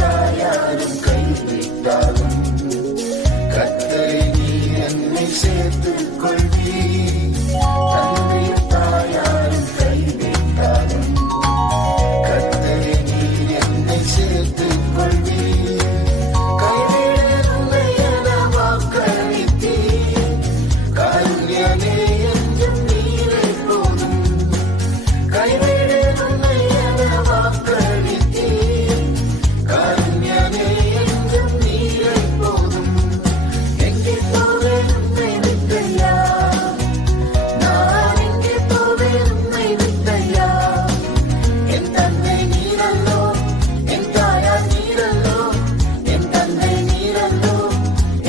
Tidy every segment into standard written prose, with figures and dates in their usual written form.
தாயாரும் கைவிட்டாலும் கர்த்தரை நீ என்னை சேர்த்துக் கொள்வி. தந்தை தாயாரும் கைவிட்டாலும் கர்த்தரை நீ என்னை சேர்த்துக் கொள்வி. கைவிட உன்னை என வாக்களித்தீ, காருண்யமே என்றும் நீரே போதும். கைவிட உன்னை என வாக்களித்தீ, காருண்யமே என்றும் நீரே போதும். எங்கே போவேன் உன்னை விட்டையா, நான் எங்கே போவேன் உன்னை விட்டையா. என் தந்தை நீரல்லோ, என் தாயார் நீரல்லோ, என் தந்தை நீரல்லோ,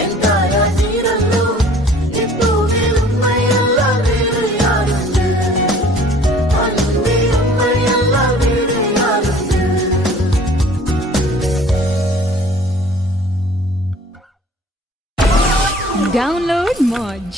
என் தாயார் நீரல்லோ. இப்போவே உண்மை எல்லாம் வேறு யாருண்டு, அன்பே உண்மை எல்லாம் வேறு யாருண்டு. Download Moj.